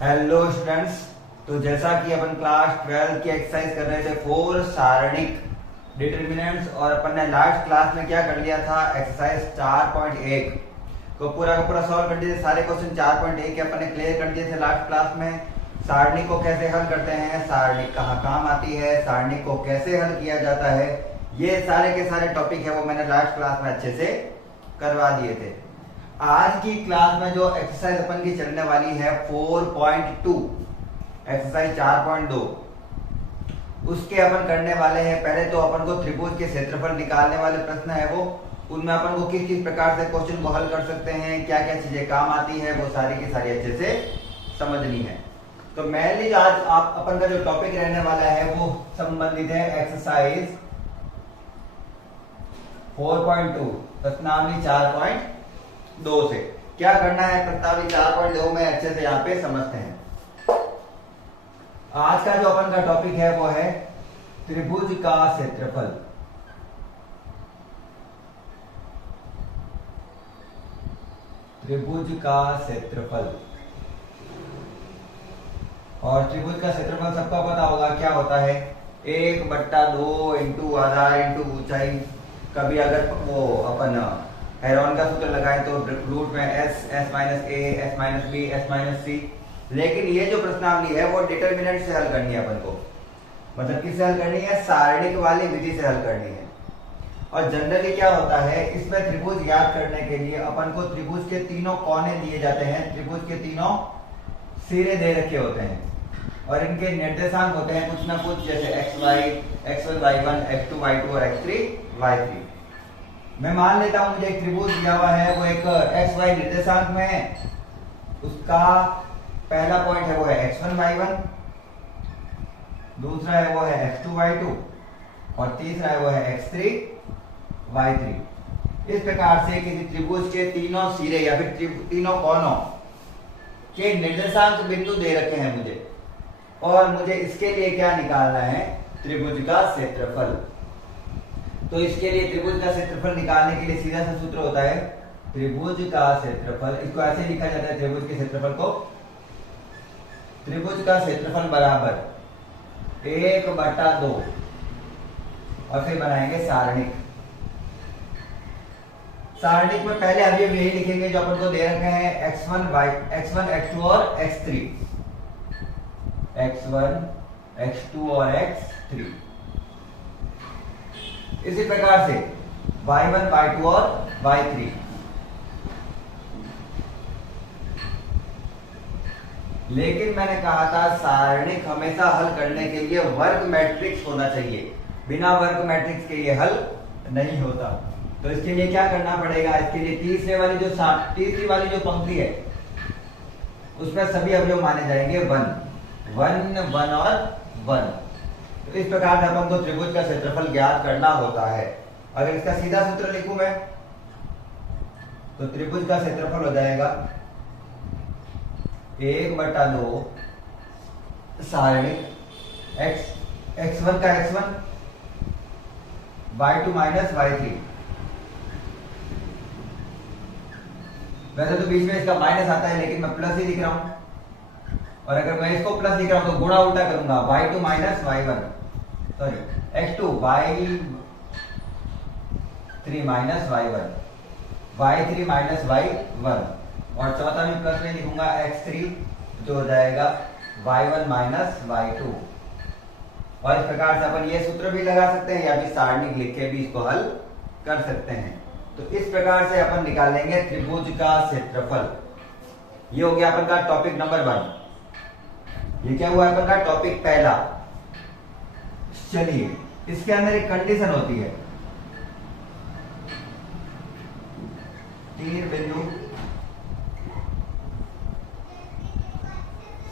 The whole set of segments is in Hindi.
Hello students. तो जैसा कि अपन क्लास 12 की एक्सरसाइज कर रहे थे 4 सारणिक डिटरमिनेंट्स, और अपन ने लास्ट क्लास में क्या कर लिया था, एक्सरसाइज 4.1 को पूरा का पूरा सॉल्व कर दिए थे। सारे क्वेश्चन 4.1 के अपन ने क्लियर कर दिए थे लास्ट क्लास में। सारणी को कैसे हल करते हैं, सारणी कहाँ काम आती है, सारणी को कैसे हल किया जाता है, ये सारे के सारे टॉपिक है वो मैंने लास्ट क्लास में अच्छे से करवा दिए थे। आज की क्लास में जो एक्सरसाइज अपन की चलने वाली है 4.2 एक्सरसाइज 4.2, उसके अपन करने वाले हैं। पहले तो अपन को त्रिभुज के क्षेत्रफल निकालने वाले प्रश्न है वो, उनमें अपन को किस किस प्रकार से क्वेश्चन को हल कर सकते हैं, क्या क्या चीजें काम आती है, वो सारी की सारी अच्छे से समझनी है। तो मेनली आज आप अपन का जो टॉपिक रहने वाला है वो संबंधित है एक्सरसाइज 4.2 प्रश्नावली 4.2 से। क्या करना है प्रश्नावली 4.2 में अच्छे से यहाँ पे समझते हैं। आज का जो अपन का टॉपिक है वो है त्रिभुज का क्षेत्रफल। त्रिभुज का क्षेत्रफल, और त्रिभुज का क्षेत्रफल सबका पता होगा क्या होता है, 1/2 इंटू आधार इंटू ऊंचाई। कभी अगर वो अपन हेरोन का सूत्र लगाएं तो रूट में s minus a, s minus b, s minus c। लेकिन ये जो प्रश्नावली है वो डिटरमिनेंट से हल करनी है अपन को, मतलब किससे हल करनी है, सारणिक वाली विधि से हल करनी है। और जनरली क्या होता है, इसमें त्रिभुज याद करने के लिए अपन को त्रिभुज के तीनों कोने दिए जाते हैं, त्रिभुज के तीनों सिरे दे रखे होते हैं, और इनके निर्देशांक होते हैं कुछ ना कुछ, जैसे xy, x1 y1, x2 y2 और x3 y3। मैं मान लेता हूं मुझे एक त्रिभुज दिया हुआ है, वो एक xy निर्देशांक में है। उसका पहला पॉइंट है वो है x1 y1, दूसरा है वो है x2 y2, और तीसरा है वो है x3 y3। इस प्रकार से किसी त्रिभुज के तीनों सिरे या फिर तीनों कोनों के निर्देशांक बिंदु दे रखे हैं मुझे, और मुझे इसके लिए क्या निकालना है, त्रिभुज का क्षेत्रफल। तो इसके लिए त्रिभुज का क्षेत्रफल निकालने के लिए सीधा सा सूत्र होता है त्रिभुज का क्षेत्रफल। इसको ऐसे लिखा जाता है, त्रिभुज के क्षेत्रफल को, त्रिभुज का क्षेत्रफल बराबर 1/2, और फिर बनाएंगे सारणिक। सारणिक में पहले अभी हम यही लिखेंगे जो अपन को दे रखे हैं, x1 x2 और x3, x1 x2 और x3। इसी प्रकार से y1 y2 और y3। लेकिन मैंने कहा था सारणिक हमेशा हल करने के लिए वर्ग मैट्रिक्स होना चाहिए, बिना वर्ग मैट्रिक्स के ये हल नहीं होता। तो इसके लिए क्या करना पड़ेगा, इसके लिए तीसरी वाली जो पंक्ति है उसमें सभी अवयव माने जाएंगे 1 1 1 और 1। तो इस प्रकार से अपन को त्रिभुज का क्षेत्रफल ज्ञात करना होता है। अगर इसका सीधा सूत्र लिखूं मैं, तो त्रिभुज का क्षेत्रफल हो जाएगा 1/2 सारणिक x1 का x1, y2 माइनस y3। वैसे तो बीच में इसका माइनस आता है, लेकिन मैं प्लस ही लिख रहा हूं, और अगर मैं इसको प्लस लिख रहा हूं तो गुणा उल्टा करूंगा, y2 minus y1, sorry x2 y3 minus y1, y3 minus y1, और चौथा भी प्लस में लिखूंगा x3, जो हो जाएगा y1 माइनस y2। और इस प्रकार से अपन ये सूत्र भी लगा सकते हैं, या फिर सारणिक लिख के भी इसको हल कर सकते हैं। तो इस प्रकार से अपन निकालेंगे त्रिभुज का क्षेत्रफल। ये हो गया अपन का टॉपिक नंबर 1। ये क्या हुआ अपन का टॉपिक पहला। चलिए, इसके अंदर एक कंडीशन होती है, तीन बिंदु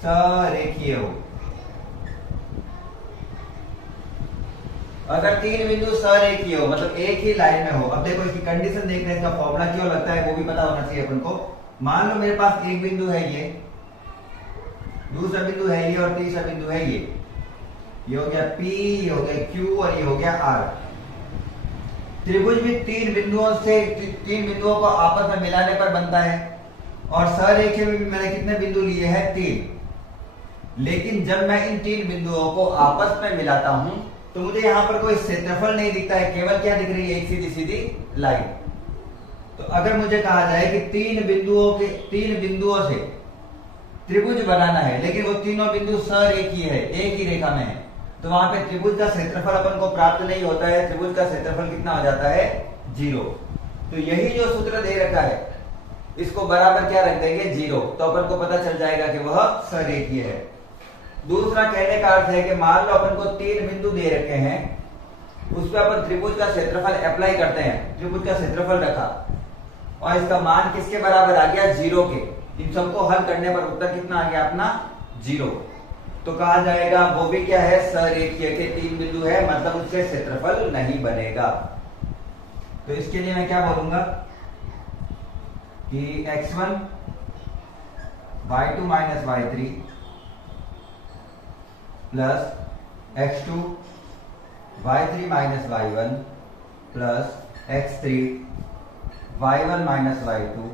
सरेखीय हो। अगर तीन बिंदु सरेखीय हो, मतलब एक ही लाइन में हो। अब देखो इसकी कंडीशन देख रहे हैं, इसका फॉर्मूला क्यों लगता है वो भी पता होना चाहिए अपन को। मान लो मेरे पास एक बिंदु है ये, दूसरा बिंदु है ये, और तीसरा बिंदु है ये हो गया P, ये हो गया Q, और ये हो गया R। त्रिभुज भी तीन बिंदुओं को आपस में मिलाने पर बनता है, और सरेखीय में मैंने कितने बिंदु लिए हैं, 3। लेकिन जब मैं इन तीन बिंदुओं को आपस में मिलाता हूं तो मुझे यहां पर कोई क्षेत्रफल नहीं दिखता है, केवल क्या दिख रही है, एक सीधी सीधी लाइन। तो अगर मुझे कहा जाए कि तीन बिंदुओं से त्रिभुज बनाना है, लेकिन वो तीनों बिंदु सरेखीय है, एक ही रेखा में है, तो वहां पे त्रिभुज का क्षेत्रफल अपन को प्राप्त नहीं होता है। त्रिभुज का क्षेत्रफल कितना हो जाता है, 0। तो यही जो सूत्र दे रखा है इसको बराबर क्या रख देंगे, 0, तो अपन को पता चल जाएगा कि वह सरेखीय है। दूसरा कहने का अर्थ है कि मान लो अपन को तीन बिंदु दे रखे हैं, उस पर अपन त्रिभुज का क्षेत्रफल अप्लाई करते हैं, त्रिभुज का क्षेत्रफल रखा और इसका मान किसके बराबर आ गया, 0 के। इन सबको हल करने पर उत्तर कितना आ गया अपना, 0। तो कहा जाएगा वो भी क्या है, सरेखीय के तीन बिंदु है, मतलब उससे क्षेत्रफल नहीं बनेगा। तो इसके लिए मैं क्या बोलूंगा कि x1 y2 minus y3 plus x2 y3 minus y1 plus x3 y1 minus y2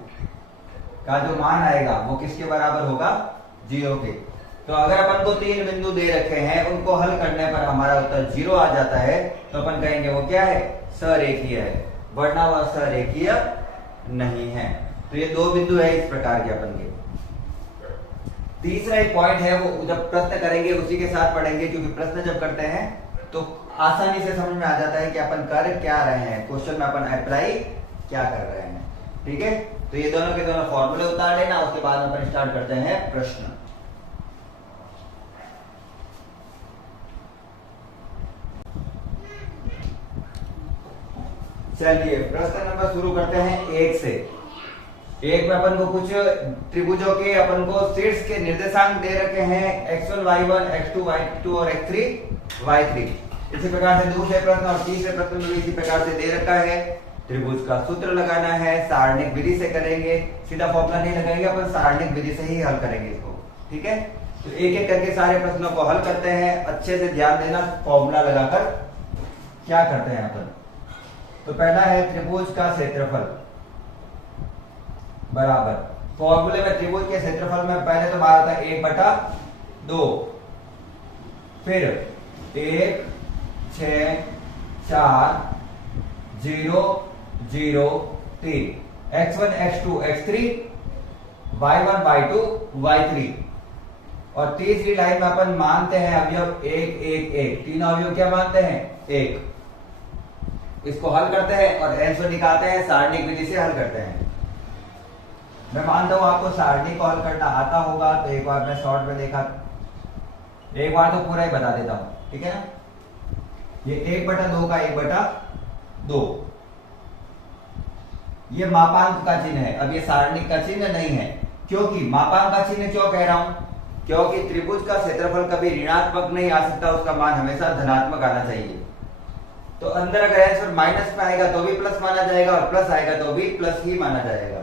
का जो मान आएगा वो किसके बराबर होगा, 0 के। तो अगर अपन को तीन बिंदु दे रखे हैं, उनको हल करने पर हमारा उत्तर 0 आ जाता है, तो अपन कहेंगे वो क्या है, सरेखीय है, वरना वह सरेखीय नहीं है। तो ये दो बिंदु है इस प्रकार के अपन के। तीसरा एक पॉइंट है, वो जब प्रश्न करेंगे उसी के साथ पढ़ेंगे, क्योंकि प्रश्न जब करते हैं तो आसानी से समझ में आ जाता है कि अपन कर क्या रहे हैं, क्वेश्चन में अपन अप्लाई क्या कर रहे हैं। ठीक है, तो ये दोनों के दोनों फॉर्मूले उतार लेना, उसके बाद अपन स्टार्ट करते हैं प्रश्न। चलिए प्रश्न नंबर शुरू करते हैं 1 से। 1 में अपन को कुछ त्रिभुजों के अपन को शीर्ष के निर्देशांक दे रखे हैं, x1 y1 x2 y2 और x3 y3। इसी प्रकार से दूसरे प्रश्न और तीसरे प्रश्न में भी इसी प्रकार से दे रखा है। त्रिभुज का सूत्र लगाना है, सारणिक विधि से करेंगे, सीधा फॉर्मूला नहीं लगाएंगे, अपन सारणिक विधि से ही हल करेंगे इसको। ठीक है, तो एक एक करके सारे प्रश्नों को हल करते हैं। अच्छे से ध्यान देना, फॉर्मूला लगाकर क्या करते हैं अपन। तो पहला है त्रिभुज का क्षेत्रफल बराबर, फॉर्मूले में त्रिभुज के क्षेत्रफल में पहले तो बार आता है 1/2, फिर 1 6 4 0 0 3, x1 x2 x3 y1 y2 y3। और तीसरी लाइन में अपन मानते हैं अवयव 1 1 1, तीनों अवयव क्या मानते हैं, 1। इसको हल करते हैं और आंसर निकालते हैं, सारणिक विधि से हल करते हैं। मैं मानता हूं आपको सारणी को हल करना आता होगा, तो एक बार मैं शॉर्ट में देखा, एक बार तो पूरा ही बता देता हूं, ठीक है ना। ये 1/2 का 1/2, ये मापांक का चिन्ह है। अब ये सारणिक का चिन्ह नहीं है, क्योंकि मापांक का चिन्ह क्यों कह रहा हूं, क्योंकि त्रिभुज का क्षेत्रफल कभी ऋणात्मक नहीं आ सकता, उसका मान हमेशा धनात्मक आना चाहिए। तो अंदर अगर आंसर माइनस में आएगा तो भी प्लस माना जाएगा, और प्लस आएगा तो भी प्लस ही माना जाएगा।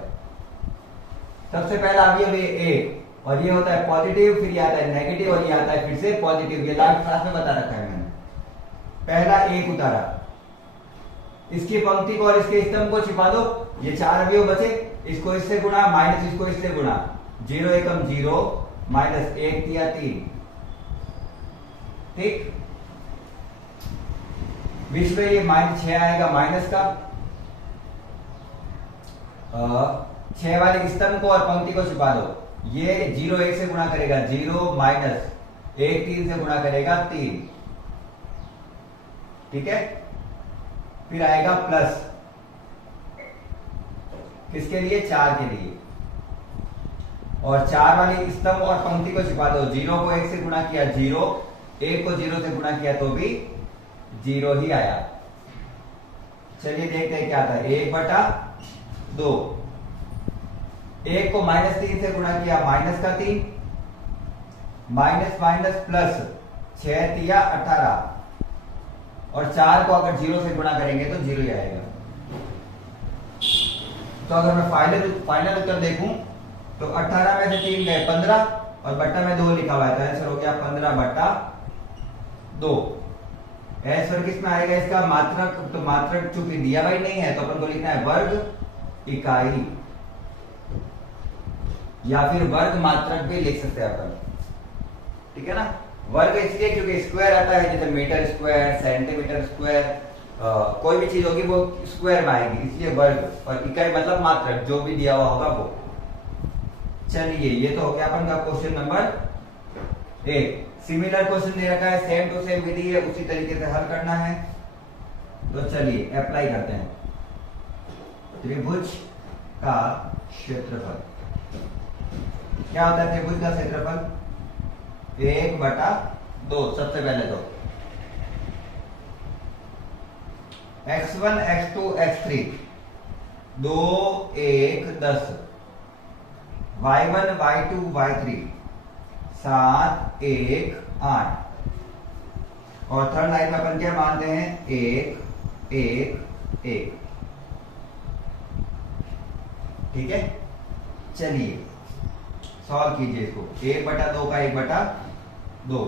सबसे पहला अवयव ये ए, और ये होता है पॉजिटिव, फिर ये आता है नेगेटिव, और ये आता है फिर से पॉजिटिव। ये लास्ट क्लास में बता रखा है मैंने। पहला 1 उतारा, इसकी पंक्ति को और इसके स्तंभ को छिपा दो, ये 4 अवयव बचे। इसको इससे गुणा, माइनस इसको इससे गुणा, 0 एकम 0 माइनस 1 तिया 3। ठीक, बीच में ये -6 आएगा माइनस का, 6 वाले स्तंभ को और पंक्ति को छिपा दो। ये 0 1 से गुणा करेगा 0 माइनस 1 3 से गुणा करेगा 3। ठीक है, फिर आएगा प्लस, किसके लिए, 4 के लिए। और 4 वाली स्तंभ और पंक्ति को छिपा दो। 0 को 1 से गुणा किया 0, 1 को 0 से गुणा किया तो भी 0 ही आया। चलिए देखते हैं क्या आता है। 1/2, 1 को -3 से गुणा किया -3, माइनस माइनस प्लस 6 तिया 18, और 4 को अगर 0 से गुणा करेंगे तो 0 ही आएगा। तो अगर मैं फाइनल उत्तर देखूं तो 18 में से 3 गए 15, और बट्टा में 2 लिखा हुआ है, तो आंसर हो गया 15/2। आंसर किस में आएगा इसका, मात्रक। तो मात्रक चूंकि दिया भाई नहीं है, तो अपन को लिखना है वर्ग इकाई, या फिर वर्ग मात्रक भी लिख सकते हैं अपन। ठीक है ना। वर्ग इसलिए क्योंकि स्क्वायर आता है, जैसे मीटर स्क्वायर, सेंटीमीटर स्क्वायर, कोई भी चीज होगी वो स्क्वायर में आएगी, इसलिए वर्ग। और इकाई मतलब मात्रक, जो भी दिया हुआ होगा वो। चलिए ये तो हो गया अपन का क्वेश्चन नंबर 1। सिमिलर क्वेश्चन दे रखा है, सेम टू सेम विधि है, उसी तरीके से हल करना है। तो चलिए अप्लाई करते हैं। त्रिभुज का क्षेत्रफल क्या होता है? त्रिभुज का क्षेत्रफल 1/2। सबसे पहले तो x1 x2 x3 2 1 10, y1 y2 y3 7 1 8। और थर्ड लाइन में अपन क्या मानते हैं? 1 1 1। ठीक है, चलिए सॉल्व कीजिए इसको। 1/2 का 1/2,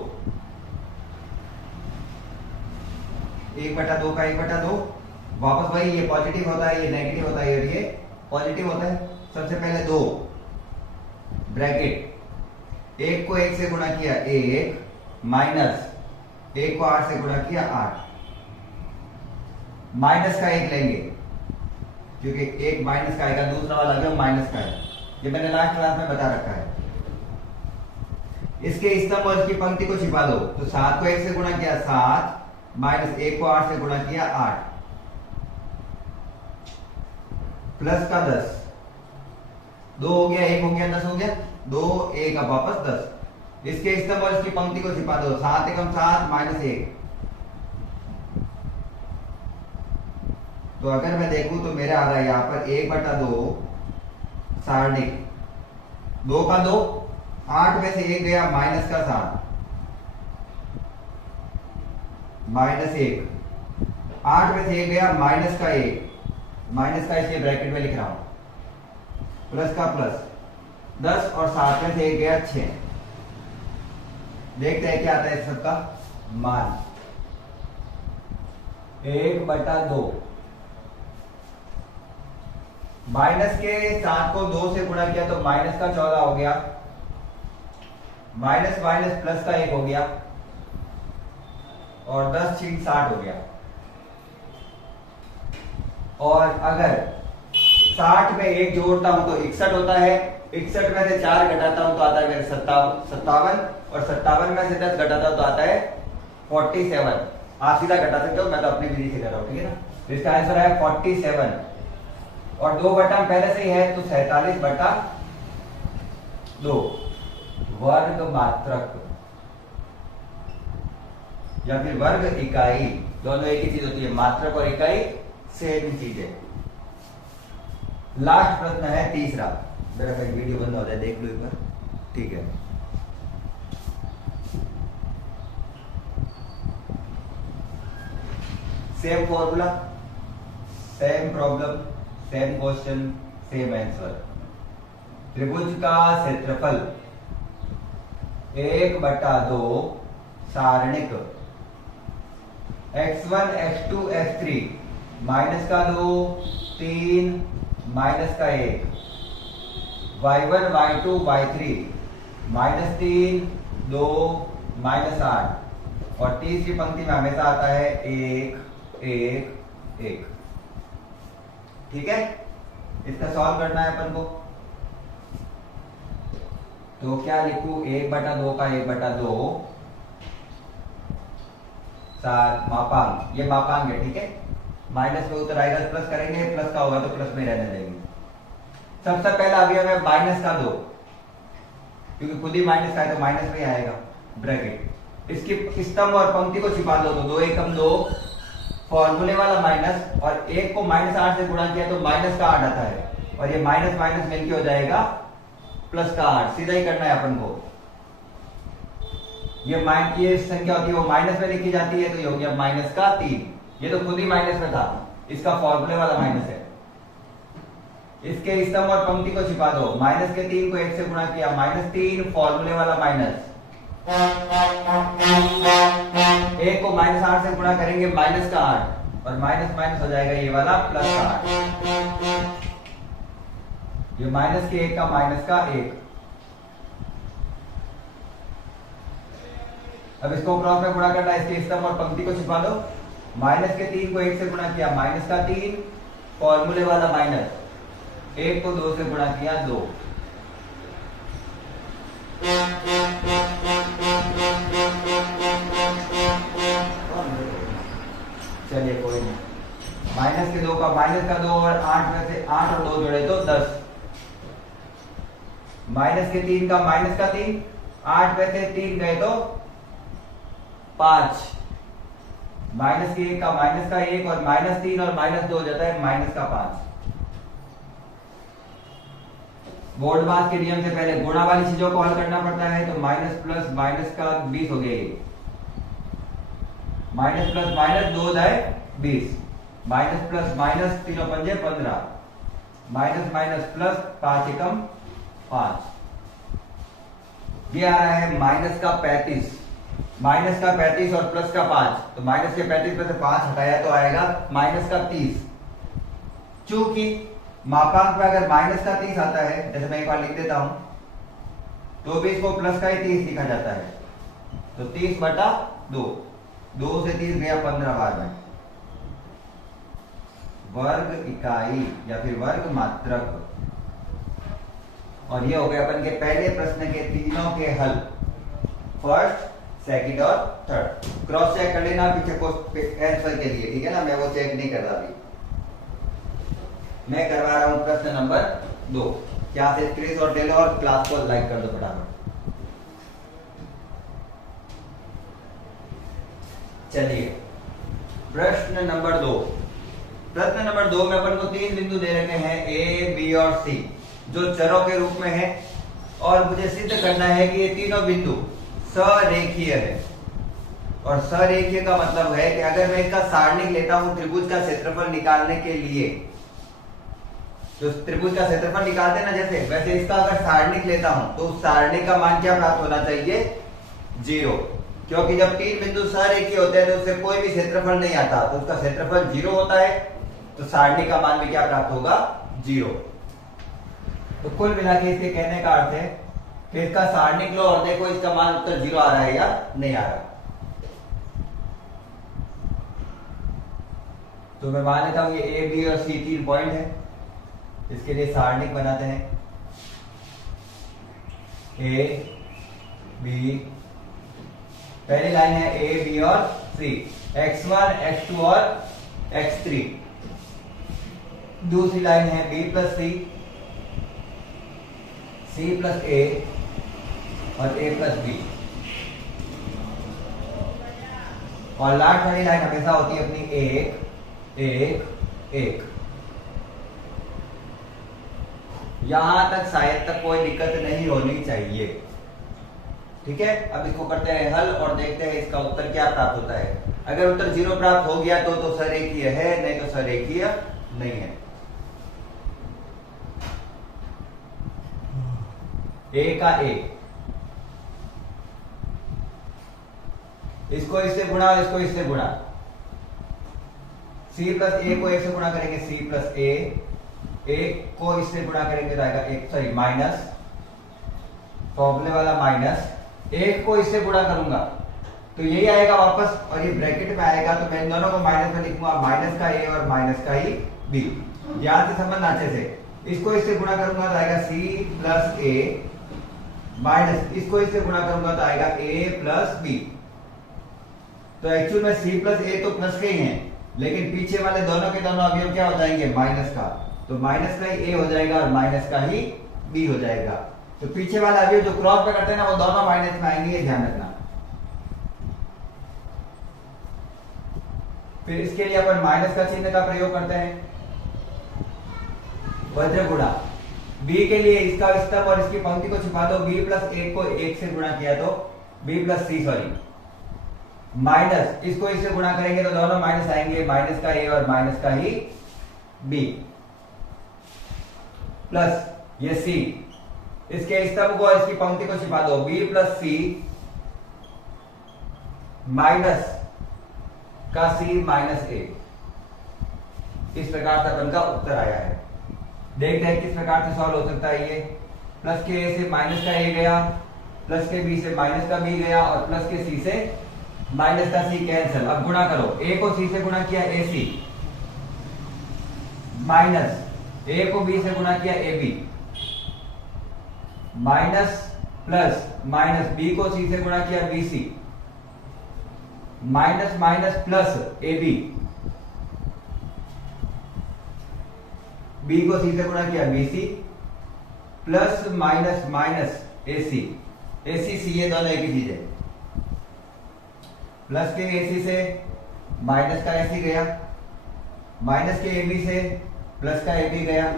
1/2 का 1/2। वापस वही, ये पॉजिटिव होता है, ये नेगेटिव होता है, और ये पॉजिटिव होता है। सबसे पहले 2 ब्रैकेट, 1 को 1 से गुणा किया 1, माइनस 1 को 8 से गुणा किया 8। माइनस का 1 लेंगे क्योंकि 1 माइनस का आएगा, दूसरा वाला जो माइनस का है, ये मैंने लास्ट क्लास में बता रखा है। इसके स्तंभ और इसकी पंक्ति को छिपा दो। तो 7 को 1 से गुणा किया 7, माइनस 1 को 8 से गुणा किया 8, प्लस का 10। 2 हो गया, 1 हो गया, 10 हो गया, 2 1 अब वापस 10। इसके स्तंभ और इसकी पंक्ति को छिपा दो। 7 एकम 7, माइनस 1। तो अगर मैं देखूं तो मेरा आ रहा है यहां पर 1/2 सारणिक, 2 का 2, 8 में से 1 गया, माइनस का 7, माइनस 1, 8 में से 1 गया, माइनस का 1, माइनस का इसलिए ब्रैकेट में लिख रहा हूं, प्लस का प्लस, 10 और 7 में से 1 गया 6। देखते हैं क्या आता है इस सबका मान। 1/2, माइनस के 7 को 2 से गुणा किया तो माइनस का 14 हो गया, माइनस माइनस प्लस का 1 हो गया, और 10 छीन 60 हो गया। और अगर 60 में 1 जोड़ता हूं तो 61 होता है, 61 में से 4 घटाता हूं तो आता है मेरे 57, और 57 में से 10 घटाता हूं तो आता है 47। आप सीधा घटा सकते हो, मैं तो अपनी विधि से कर रहा हूं, ठीक है ना। तो इसका आंसर है 47, और 2 बटा पहले से ही है तो 47/2 वर्ग मात्रक या फिर वर्ग इकाई, दोनों एक ही चीज होती है। मात्रक और इकाई सेम चीज है। लास्ट प्रश्न है तीसरा। मेरा भाई वीडियो बंद हो जाए, देख लो एक बार, ठीक है। Same formula, same problem, same question, same answer. त्रिभुज का क्षेत्रफल 1/2 सारणिक x1 x2 x3 माइनस का 2 3 माइनस का 1, y1 y2 y3 minus 3 2 minus 8, और तीसरी पंक्ति में हमेशा आता है 1 1 1। ठीक है, इसका सॉल्व करना है अपन को। तो क्या लिखूं? 1/2 का 1/2 मापांक, ये मापांक है, ठीक है। माइनस में उतर आएगा, प्लस करेंगे, प्लस का होगा तो प्लस में रहने देंगे। सबसे पहला अवयव है माइनस का 2, क्योंकि खुद ही माइनस का है तो माइनस में आएगा ब्रैकेट। इसकी स्तंभ और पंक्ति को छिपा दो, तो 2 एकम 2 फॉर्मूले वाला माइनस, और 1 को -8 से गुणा किया तो माइनस का 8 आता है, और ये माइनस माइनस मिलके हो जाएगा प्लस का 8। सीधा ही करना है अपन को। ये संख्या होती है वो माइनस में लिखी जाती है, तो ये हो गया माइनस का 3। ये तो खुद ही माइनस में था, इसका फॉर्मूले वाला माइनस है। इसके स्तंभ और पंक्ति को छिपा दो। माइनस के 3 को 1 से गुणा किया, -3 फॉर्मूले वाला माइनस, 1 को -8 से गुणा करेंगे माइनस का 8, और माइनस माइनस हो जाएगा ये वाला प्लस का 8। ये माइनस के 1 का माइनस का 1, अब इसको क्रॉस में गुणा करना है, इसके स्तंभ और पंक्ति को छिपा दो। माइनस के 3 को 1 से गुणा किया, माइनस का 3, फॉर्मूले वाला माइनस, 1 को 2 से गुणा किया 2। चलिए कोई नहीं, माइनस के 2 का माइनस का 2 और 8 में से 8 और 2 जोड़े तो 10। माइनस के 3 का माइनस का 3, 8 में से 3 गए तो 5। माइनस के 1 का माइनस का 1 और माइनस 3 और माइनस 2 हो जाता है माइनस का 5। बोर्ड मास के नियम से पहले गुणा वाली चीजों को हल करना पड़ता है, तो माइनस प्लस माइनस का 20 हो गया ये। माइनस प्लस माइनस 2 जाए 20, माइनस प्लस माइनस 3 पंजे 15, माइनस माइनस प्लस 5 एकम 5। ये आ रहा है माइनस का 35। माइनस का 35 और प्लस का 5, तो माइनस के 35 में से 5 हटाया तो आएगा माइनस का 30। चूंकि मापांक में अगर माइनस का 30 आता है, जैसे मैं एक बार लिख देता हूं, तो भी इसको प्लस का ही 30 लिखा जाता है। तो 30 बटा 2, 2 से 30 गया 15 बार में। वर्ग इकाई या फिर वर्ग मात्रक। और ये हो गया अपन के पहले प्रश्न के तीनों के हल, फर्स्ट, सेकंड और थर्ड। क्रॉस चेक कर लेना पीछे को आंसर के लिए, ठीक है ना, मैं वो चेक नहीं कर रहा अभी, मैं करवा रहा हूं प्रश्न नंबर 2। क्या से स्क्रीनशॉट ले लो और क्लास को लाइक कर दो फटाफट। चलिए प्रश्न नंबर 2। प्रश्न नंबर 2 में अपन को 3 बिंदु दे रखे हैं ए, बी और सी, जो चरों के रूप में है, और मुझे सिद्ध करना है कि ये तीनों बिंदु सरेखीय है। और सरेखीय का मतलब है कि अगर मैं इसका सारणिक लेता हूं त्रिभुज का क्षेत्रफल निकालने के लिए, तो त्रिभुज का क्षेत्रफल निकालते हैं ना जैसे, वैसे इसका अगर सारणिक लेता हूं तो उस सारणिक का मान क्या प्राप्त होना चाहिए? 0। क्योंकि जब 3 बिंदु सरेखीय होते हैं तो उससे कोई भी क्षेत्रफल नहीं आता, तो उसका क्षेत्रफल 0 होता है, तो सारणी का मान भी क्या प्राप्त होगा? 0। तो कुल मिला के इसके कहने का अर्थ है कि इसका सारणिक लो और देखो इसका मान उत्तर 0 आ रहा है या नहीं आ रहा। तो मैं मान लेता हूं ये ए, बी और सी 3 पॉइंट है, इसके लिए सारणिक बनाते हैं। ए, बी, पहली लाइन है ए, बी और सी, x1, x2 और x3। दूसरी लाइन है b plus c, c plus a और a प्लस b। और लास्ट वाली लाइन हमेशा होती है अपनी 1, 1, 1। यहां तक शायद तक कोई दिक्कत नहीं होनी चाहिए, ठीक है। अब इसको करते हैं हल और देखते हैं इसका उत्तर क्या प्राप्त होता है। अगर उत्तर 0 प्राप्त हो गया तो सरेखीय है, नहीं तो सरेखीय नहीं है। ए का ए, इसको इससे गुणा और इसको इससे गुणा। सी प्लस ए को 1 से गुणा करेंगे सी प्लस ए, 1 को इससे गुणा करेंगे तो आएगा 1, सॉरी माइनस, फॉर्मूले वाला माइनस, 1 को इससे गुणा करूंगा तो यही आएगा वापस, और ये ब्रैकेट में आएगा, तो मैं इन दोनों को माइनस में लिखूंगा, माइनस का ए और माइनस का ही बी। ध्यान से समझना अच्छे से। इसको इससे गुणा करूंगा तो आएगा सी प्लस ए, माइनस इसको इससे गुणा करूंगा तो आएगा ए प्लस बी। तो एक्चुअल में सी प्लस ए तो प्लस के ही हैं, लेकिन पीछे वाले दोनों के दोनों अवयव क्या हो जाएंगे? माइनस का, तो माइनस का ही ए हो जाएगा और माइनस का ही बी हो जाएगा। तो पीछे वाला अवयव जो क्रॉस पे करते हैं ना, वो दोनों माइनस में आएंगे, ये ध्यान रखना। फिर इसके लिए अपन माइनस का चिन्ह का प्रयोग करते हैं, वज्र गुणा। b के लिए इसका स्तंभ और इसकी पंक्ति को छिपा दो, b प्लस 1 को 1 से गुणा किया तो b प्लस सी, सॉरी माइनस इसको इससे गुणा करेंगे तो दोनों माइनस आएंगे, माइनस का a और माइनस का ही b, प्लस ये c, इसके स्तंभ को और इसकी पंक्ति को छिपा दो, b प्लस सी माइनस का c माइनस a। इस प्रकार से अपन का उत्तर आया है। देखते हैं किस प्रकार से सॉल्व हो सकता है ये। प्लस के a से माइनस का a गया, प्लस के बी से माइनस का बी गया और प्लस के सी से माइनस का सी कैंसिल। अब गुणा करो, ए को सी से गुणा किया ए सी, माइनस ए को बी से गुणा किया A B, minus plus minus B को सी से गुणा किया B C, minus minus plus A B, B को सी से गुणा किया B C, plus minus minus A C, A C C ये दोनों एक ही चीज है। प्लस के ए सी से माइनस का ए सी गया, माइनस के ए बी से प्लस का ए बी गया,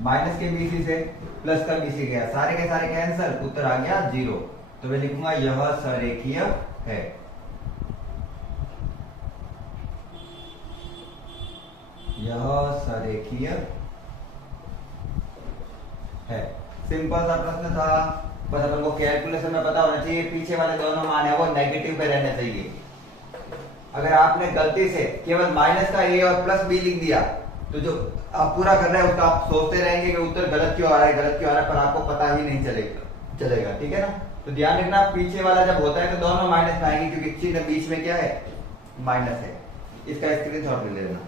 माइनस के बी सी से प्लस का बी सी गया, सारे के सारे कैंसिल, उत्तर आ गया 0। तो मैं लिखूंगा यह सरेखीय है। यह सरेखीय है। सिंपल सा प्रश्न था, बस अपन को कैलकुलेशन में पता होना चाहिए पीछे वाले दोनों मान है वो नेगेटिव पे रहने चाहिए। अगर आपने गलती से केवल माइनस का ए और प्लस बी लिख दिया तो जो आप पूरा कर रहे हैं उसका आप सोचते रहेंगे कि उत्तर गलत क्यों आ रहा है, गलत क्यों आ रहा है, पर आपको पता ही नहीं चलेगा। ठीक है ना। तो ध्यान रखना पीछे वाला जब होता है तो दोनों माइनस में आएंगे क्योंकि चिन्ह बीच में क्या है, माइनस है। इसका स्क्रीनशॉट ले लेना।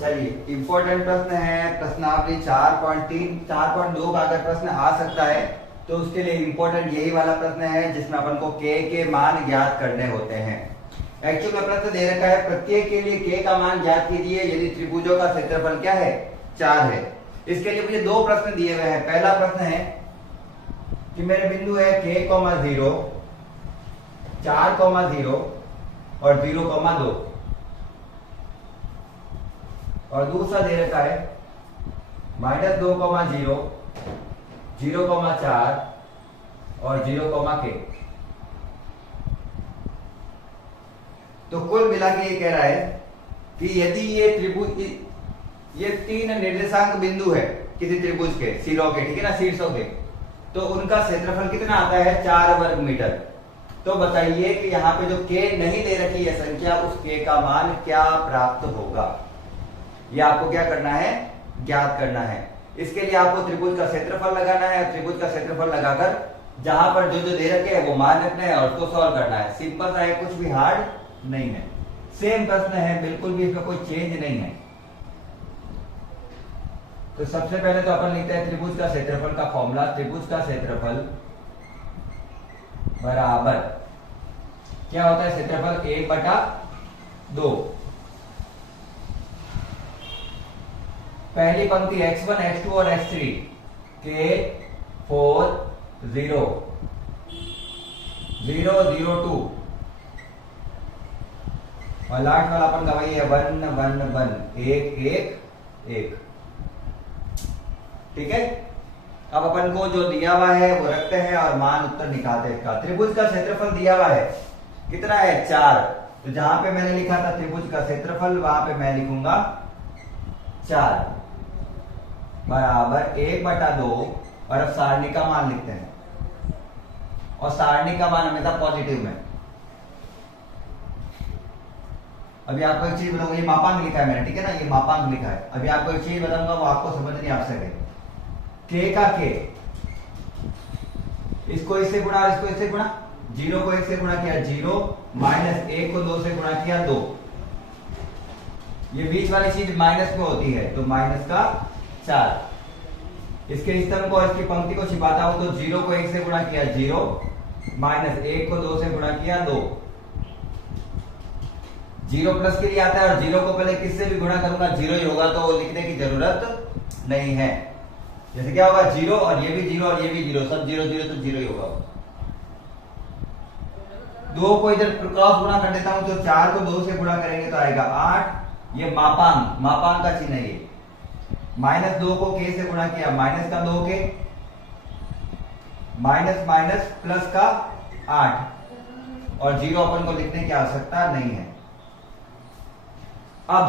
चलिए इंपॉर्टेंट प्रश्न है, प्रश्नावली 4.3 4.2 का अगर प्रश्न आ सकता है तो उसके लिए इंपॉर्टेंट यही वाला प्रश्न है जिसमें अपन को के मान ज्ञात करने होते हैं। एक्चुअल में प्रश्न दे रखा है प्रत्येक के लिए के का मान ज्ञात कीजिए यदि त्रिभुजों का क्षेत्रफल क्या है, 4 है। इसके लिए मुझे 2 प्रश्न दिए हुए हैं। पहला प्रश्न है कि मेरे बिंदु है k, 0 4, 0 और 0, 2 और दूसरा दे रखा है -2, 0 0, 4 और 0, k। तो कुल मिला के ये कह रहा है कि यदि ये त्रिभुज ये 3 निर्देशांक बिंदु है किसी त्रिभुज के सिरों के, ठीक है ना, शीर्षों के, तो उनका क्षेत्रफल कितना आता है 4 वर्ग मीटर। तो बताइए कि यहाँ पे जो k नहीं दे रखी है संख्या, उस k का मान क्या प्राप्त होगा। ये आपको क्या करना है, ज्ञात करना है। इसके लिए आपको त्रिभुज का क्षेत्रफल लगाना है। त्रिभुज का क्षेत्रफल लगाकर जहां पर जो दे रखे है वो मान रखना है और उसको सॉल्व करना है। सिंपल सा है, कुछ भी हार्ड नहीं है, सेम प्रश्न है, बिल्कुल भी इसमें कोई चेंज नहीं है। तो सबसे पहले तो अपन लिखते हैं त्रिभुज का क्षेत्रफल का फॉर्मूला। त्रिभुज का क्षेत्रफल बराबर क्या होता है, क्षेत्रफल 1/2। पहली पंक्ति x1, x2 और x3 के 4 0 0 0 2 और लास्ट वाला अपन का वही है 1 1 1 1 1 1। ठीक है। अब अपन को जो दिया हुआ है वो रखते हैं और मान उत्तर निकालते हैं। इसका त्रिभुज का क्षेत्रफल दिया हुआ है कितना है, 4। तो जहां पे मैंने लिखा था त्रिभुज का क्षेत्रफल वहां पे मैं लिखूंगा 4 बराबर 1/2। और अब सारणी का मान लिखते हैं और सारणी का मान हमेशा पॉजिटिव में। अभी आपको एक चीज बताऊंगा, ये मापांक लिखा है मैंने, ठीक है ना, ये मापांक लिखा है। अभी आपको एक चीज बताऊंगा वो आपको समझनी आवश्यक है। k का k, इसको इससे गुणा और इसको इससे गुणा, 0 को 1 से गुणा किया 0, -1 को 2 से गुणा किया 2। ये बीच वाली चीज माइनस में होती है तो माइनस का 4। इसके स्तंभ को, इसकी पंक्ति को छिपाता हूं तो 0 को 1 से गुणा किया 0, -1 को 2 से गुणा किया 2। 0 प्लस के लिए आता है और 0 को पहले किससे भी गुणा करूंगा 0 ही होगा, तो लिखने की जरूरत नहीं है। जैसे क्या होगा 0 और ये भी 0 और ये भी 0, सब 0 0 तो 0 ही होगा। 2 को इधर क्रॉस गुणा कर देता हूं तो 4 को 2 से गुणा करेंगे तो आएगा 8। ये मापांक का चिन्ह है। ये -2 को k से गुणा किया माइनस का 2k, माइनस माइनस प्लस का 8 और 0 अपन को लिखने की आवश्यकता नहीं है। अब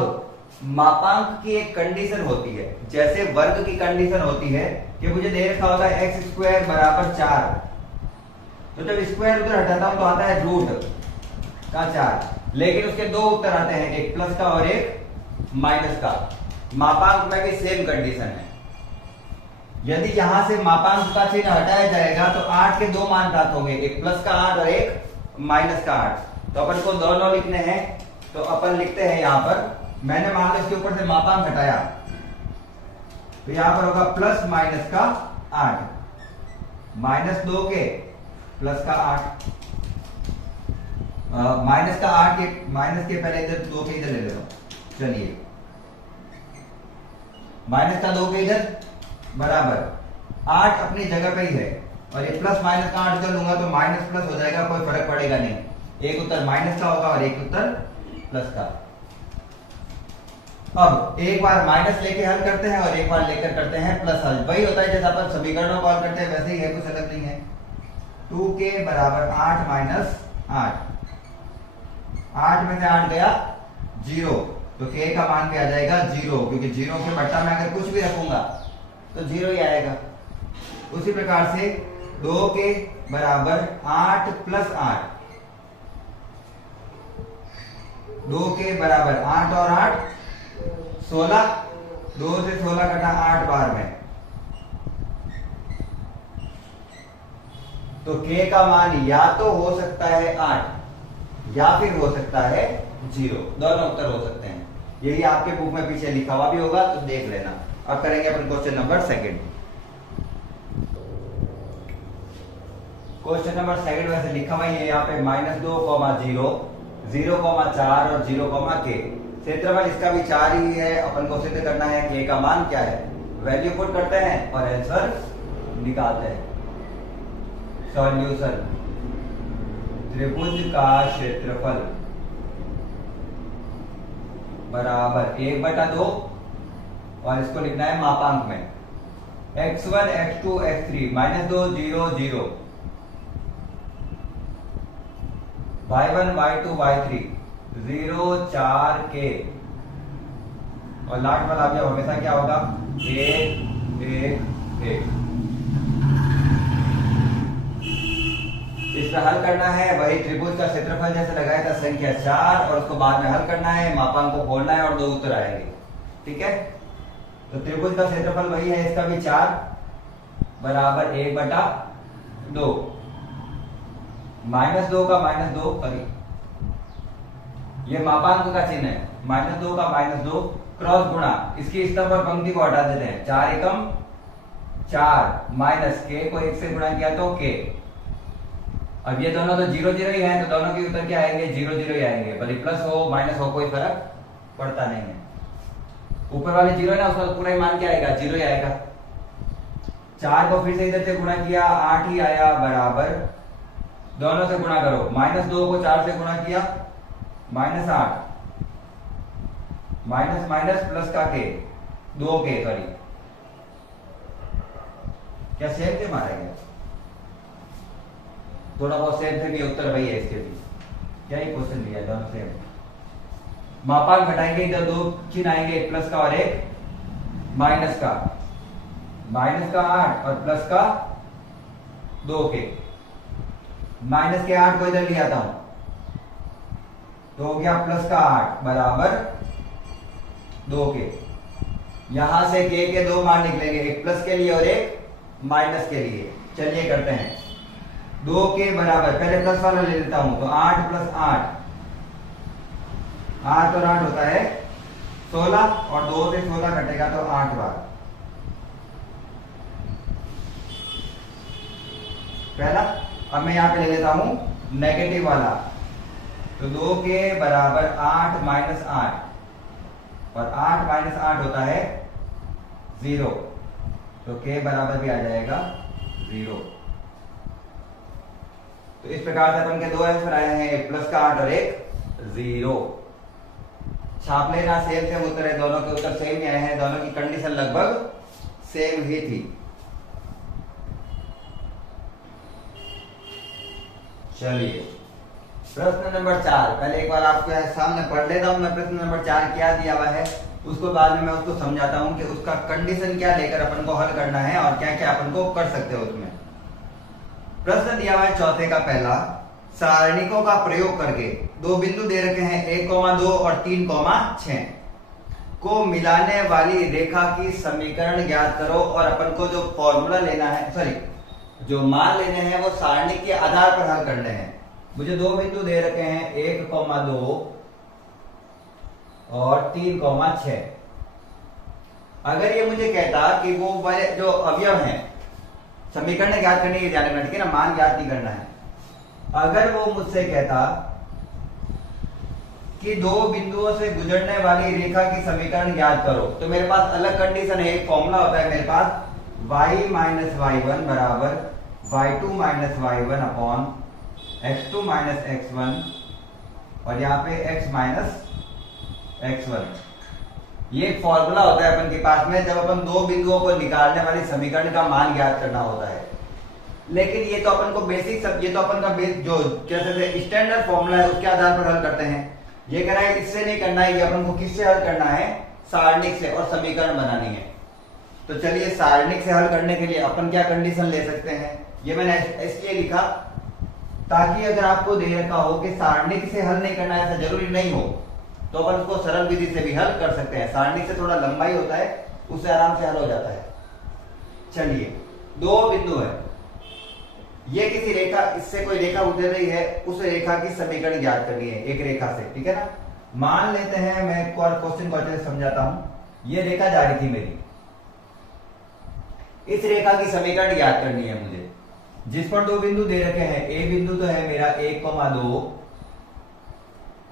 मापांक की एक कंडीशन होती है, जैसे वर्ग की कंडीशन होती है कि मुझे दे रखा होता है x² बराबर 4, तो जब स्क्वायर उधर हटाता हूं तो आता है रूट का 4, लेकिन उसके 2 उत्तर आते हैं, एक प्लस का और एक माइनस का। मापांक में भी सेम कंडीशन है। यदि यहां से मापांक का चिन्ह हटाया जाएगा तो 8 के दो मान प्राप्त होंगे, एक प्लस का 8 और एक माइनस का 8। तो अपन को दोनों लिखने हैं, तो अपन लिखते हैं यहां पर, मैंने मान लो इसके ऊपर से मापांक हटाया, तो यहां पर होगा प्लस माइनस का 8, माइनस 2 के प्लस का 8, माइनस का 8 के, माइनस के पहले इधर 2 के इधर ले लेता हूं। चलिए, माइनस का 2 के इधर बराबर 8 अपनी जगह पे ही है, और ये प्लस माइनस का 8 इधर लूंगा तो माइनस प्लस हो जाएगा, कोई फर्क पड़ेगा नहीं। एक उत्तर माइनस का होगा और एक उत्तर प्लस का। अब एक बार माइनस लेके हल करते हैं और एक बार लेकर करते हैं प्लस हल। वही होता है जैसा अपन समीकरणों को हल करते हैं, वैसे ही है, कुछ अलग नहीं है। 2k बराबर 8 माइनस 8, 8 में से 8 गया 0, तो k का मान क्या आ जाएगा 0, क्योंकि 0 के बट्टा में अगर कुछ भी रखूंगा तो 0 ही आएगा। उसी प्रकार से 2k बराबर 8 प्लस 8, 2k बराबर 8 और 8 16, 2 से 16 कटा 8 बार में, तो k का मान या तो हो सकता है 8 या फिर हो सकता है 0, दोनों उत्तर हो सकते हैं। यही आपके बुक में पीछे लिखा हुआ भी होगा, तो देख लेना। अब करेंगे अपन question number second. Question number second वैसे लिखा हुआ है यहाँ पे -2, 0, 0,4 और 0,k। क्षेत्रफल इसका भी 4 ही है। अपन को सिद्ध करना है k का मान क्या है, वैल्यू पुट करते हैं और आंसर निकालते हैं। सॉल्यूशन, त्रिभुज का क्षेत्रफल बराबर 1/2, और इसको लिखना है मापांक में, x1 x2 x3 -2 0 0, y1 y2 y3 0 4 k, और लास्ट वाला जब हमेशा क्या होगा 1 1 1। इसमें हल करना है वही त्रिभुज का क्षेत्रफल जैसे लगाया था, संख्या 4, और उसको बाद में हल करना है, मापांक को खोलना है और 2 उत्तर आएंगे। ठीक है, तो त्रिभुज का क्षेत्रफल वही है, इसका भी 4 बराबर 1/2, -2 का -2, सॉरी ये मापांक का चिन्ह है, -2 का -2 क्रॉस गुणा, इसकी स्तंभ और पंक्ति को हटा देते हैं, 4 एकम 4 माइनस k को 1 से गुणा किया तो k। अब ये दोनों तो 0 0 ही हैं, तो दोनों के उत्तर क्या आएंगे 0 0 ही आएंगे, भले प्लस हो माइनस हो कोई फर्क पड़ता नहीं है। ऊपर वाले 0 है ना, उसका पूरा ही मान क्या आएगा 0 ही आएगा। 4 को फिर से इधर से गुणा किया 8 ही आया, बराबर दोनों से गुणा करो, -2 को 4 से गुणा किया -8, माइनस माइनस प्लस का k 2k, सॉरी क्या सेम के मारेंगे, थोड़ा बहुत सेम थे भी, उत्तर वही है इसके भी, क्या ही क्वेश्चन दिया है, दोनों सेम। मापांक घटाएंगे, इधर 2 चिन्ह आएंगे, एक प्लस का और एक माइनस का, -8 और प्लस का 2k, माइनस के 8 को इधर ले आता हूं तो हो गया प्लस का 8 बराबर 2k। यहां से k के 2 मान निकलेंगे, एक प्लस के लिए और एक माइनस के लिए। चलिए करते हैं, 2k बराबर, पहले प्लस वाला ले लेता हूं, तो 8 + 8, 8 और 8 होता है 16, और 2 से 16 कटेगा तो 8 बार। पहला, अब मैं यहां पे ले लेता हूं नेगेटिव वाला, तो 2k बराबर 8 - 8, और 8 - 8 होता है 0, तो k बराबर भी आ जाएगा 0। तो इस प्रकार से अपन के 2 आंसर आए हैं, एक प्लस का 8 और एक 0। छाप लेना, सेम सेम उत्तर है, दोनों के उत्तर सेम ही आए हैं, दोनों की कंडीशन लगभग सेम ही थी। चलिए प्रश्न नंबर 4, पहले एक बार आपके सामने पढ़ लेता हूं मैं, प्रश्न नंबर 4 क्या दिया हुआ है, उसको बाद में मैं उसको समझाता हूं कि उसका कंडीशन क्या लेकर अपन को हल करना है और क्या क्या अपन को कर सकते हो उसमें। प्रश्न दिया हुआ है चौथे का पहला, सारणिकों का प्रयोग करके 2 बिंदु दे रखे हैं 1,2 और 3,6। को मिलाने वाली रेखा की समीकरण ज्ञात करो। और अपन को जो फॉर्मूला लेना है, सॉरी जो मान लेने हैं वो सारणी के आधार पर हल करने हैं। मुझे दो बिंदु दे रखे हैं 1,2 और 3,6। अगर ये मुझे कहता कि वो वाले जो अवयव हैं समीकरण ज्ञात करने की ध्यान रखना, ठीक है ना, मान ज्ञात नहीं करना है। अगर वो मुझसे कहता कि दो बिंदुओं से गुजरने वाली रेखा की समीकरण ज्ञात करो, तो मेरे पास अलग कंडीशन है। एक फॉर्मूला होता है मेरे पास y माइनस y1 बराबर y2 minus y1 upon x2 minus x1 और यहाँ पे x माइनस x1। ये एक फॉर्मूला होता है अपन के पास में जब अपन दो बिंदुओं को निकालने वाली समीकरण का मान ज्ञात करना होता है। लेकिन ये तो अपन को बेसिक सब, ये तो अपन का जो कैसे स्टैंडर्ड फॉर्मूला है उसके आधार पर हल करते हैं। ये कह रहा है इससे नहीं करना है, ये अपन को किससे हल करना है, सारणिक से, और समीकरण बनानी है। तो चलिए सारणिक से हल करने के लिए अपन क्या कंडीशन ले सकते हैं, ये मैंने इसलिए लिखा ताकि अगर आपको दे रखा हो कि सारणिक से हल नहीं करना है, ऐसा जरूरी नहीं हो, तो अपन उसको सरल विधि से भी हल कर सकते हैं। सारणिक से थोड़ा लंबाई होता है, उससे आराम से हल हो जाता है। चलिए दो बिंदु है, ये किसी रेखा, इससे कोई रेखा गुजर रही है, उस रेखा की समीकरण ज्ञात करनी है एक रेखा से, ठीक है ना। मान लेते हैं, मैं एक और क्वेश्चन को अच्छे से समझाता हूं। ये रेखा जा रही थी मेरी, इस रेखा की समीकरण ज्ञात करनी है मुझे, जिस पर दो बिंदु दे रखे हैं। ए बिंदु तो है मेरा 1,2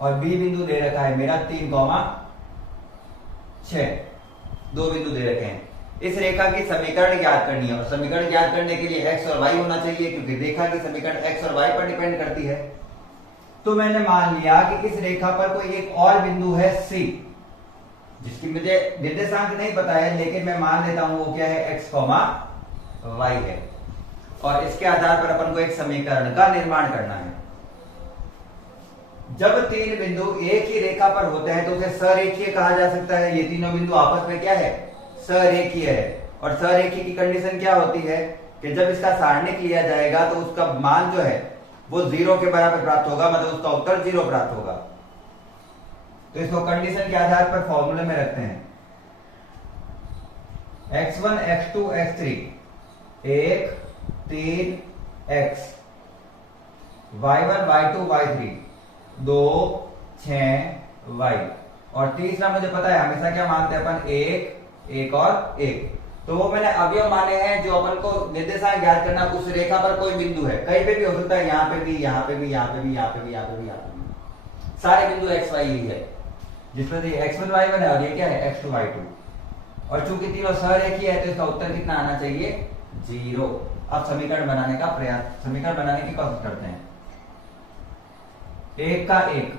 और बी बिंदु दे रखा है मेरा 3,6। दो बिंदु दे रखे हैं। इस रेखा की समीकरण ज्ञात करनी है और समीकरण ज्ञात करने के लिए x और y होना चाहिए, क्योंकि रेखा की समीकरण x और y पर डिपेंड करती है। तो मैंने मान लिया कि इस रेखा पर कोई एक और बिंदु है C, जिसकी मुझे निर्देशांक नहीं पता है, लेकिन मैं मान लेता हूं वो क्या है, x, y है। और इसके आधार पर अपन को एक समीकरण का निर्माण करना है। जब तीन बिंदु एक ही रेखा पर होते हैं तो उसे सरेखीय कहा जा सकता है। ये तीनों बिंदु आपस में क्या है, सरेखीय है। और सरेखीय की कंडीशन क्या होती है कि जब इसका सारणिक लिया जाएगा तो उसका मान जो है वो 0 के बराबर प्राप्त होगा, मतलब उसका उत्तर 0 प्राप्त होगा। तो इसको कंडीशन के आधार पर फॉर्मूले में रखते हैं। x1 x2 x3 1 3 x, y1 y2 y3 2 6 y। और तीसरा मुझे पता है हमेशा क्या मानते हैं अपन, 1 और 1। तो वो मैंने अवयव माने हैं जो अपन को निर्देशांक ज्ञात करना। उस रेखा पर कोई बिंदु है, कहीं पे भी हो सकता है, यहाँ पे भी, यहाँ पे भी, यहाँ पे भी, यहाँ पे भी, यहाँ पे भी, यहाँ पे भी, सारे बिंदु x y ही है, जिसमें से x1 y1 है और ये क्या है, x2 y2। और चूंकि तीनों सरेखीय है तो इसका उत्तर कितना आना चाहिए, 0। अब समीकरण बनाने का प्रयास, समीकरण बनाने की कोशिश करते हैं। 1 का 1,